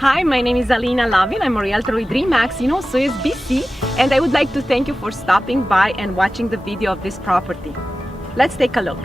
Hi, my name is Alina Lovin. I'm a realtor with RE/MAX in Osoyoos, BC, and I would like to thank you for stopping by and watching the video of this property. Let's take a look.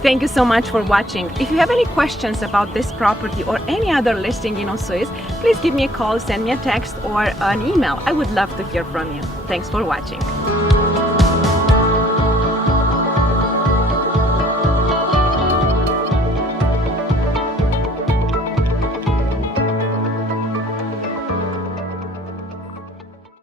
Thank you so much for watching. If you have any questions about this property or any other listing in Osoyoos, please give me a call, send me a text or an email. I would love to hear from you. Thanks for watching.